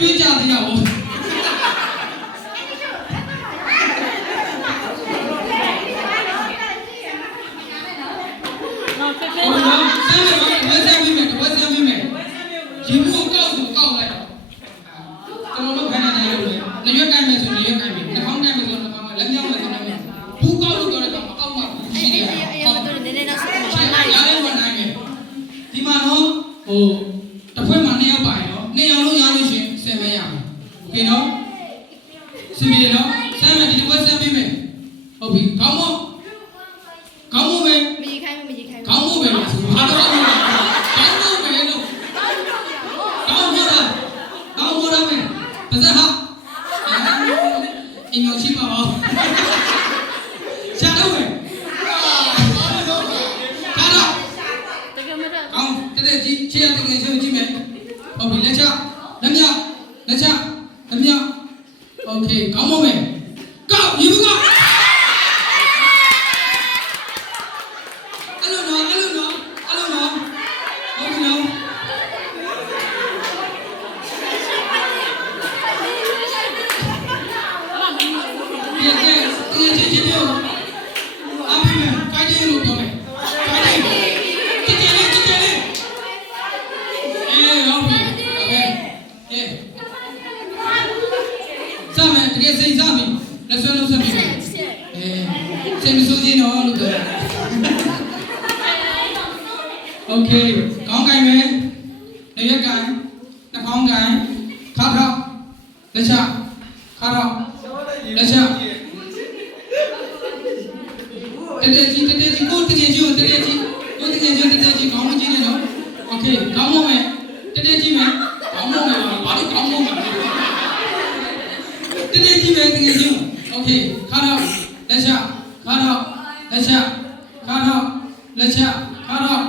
တွေ့ကြသေးရအောင် ဒီဘူးကောက်ဆိုကောက်လိုက်တော့ကျွန်တော်တို့ခိုင်းနေတယ်လို့လေရွက်ကိုင်းမယ်ဆိုရွက်ကိုင်းမယ်နှာခေါင်းကိုင်းမယ်ဆိုနှာခေါင်းလက်မြောက်မယ်ဆိုလက်မြောက်ဘူးကောက်လို့ပြောတဲ့ကောင်အောက်မှာဘူးရှိတယ်ဟုတ်တယ်နည်းနည်းတော့ဆက်မှာနိုင်ရတယ်ဝင်နိုင်မယ်ဒီမှာတော့ဟိုတစ်ဖွဲ့မှာ2ယောက်ပါရင်တော့2ယောက်လုံးရလို့ရှင်10ပဲရမယ်โอเคနော်စင်ပြေနော်ဆမ်းမယ်ဒီတစ်ဖွဲ့ဆမ်းပေးမယ်ဟုတ်ပြီခေါင်းမို့ပဲမကြီးခိုင်းခေါင်းမို့ပဲလားဆိုဘာတော့ခေါင်းမို့ပဲလို့ကောင်းပါမယ်။ဒါစားဟာအင်းရောရှိပါဘော။ရှာတော့မယ်။ကားတော့တကယ်မတော့။အောင်တဲ့ကြီးချေရတကယ်ချင်းကြည့်မယ်။ဟုတ်ပြီလက်ချလက်မြောက်လက်ချလက်မြောက်။ Okay ကောင်းပါမယ်။ကောက်ညီမကအဲ့လိုနော်ဟုတ်ပြီနော်တကယ်စိတ်စားပြီလက်ဆွဲလုံးဆက်ပြီစိတ်မဆိုးခြင်းတော့လို့ပြောโอเคခေါင်းကိုင်မယ်နေရက်ကိုင်နှာခေါင်းကိုင်ခါထောက်လက်ချခါထောက်လက်ချတကယ်ကြီးကိုတကယ်ကြီးခေါင်းမကြီးနဲ့နော်โอเคခေါင်းမမယ်တကယ်ကြီးမယ်ခေါင်းမမယ်ဘာလို့ခေါင်းမမယ်တကယ်ကြီးပဲတကယ်ကြီးโอเคခါတော့လက်ချခါတော့လက်ချခါတော့လက်ချခါတော့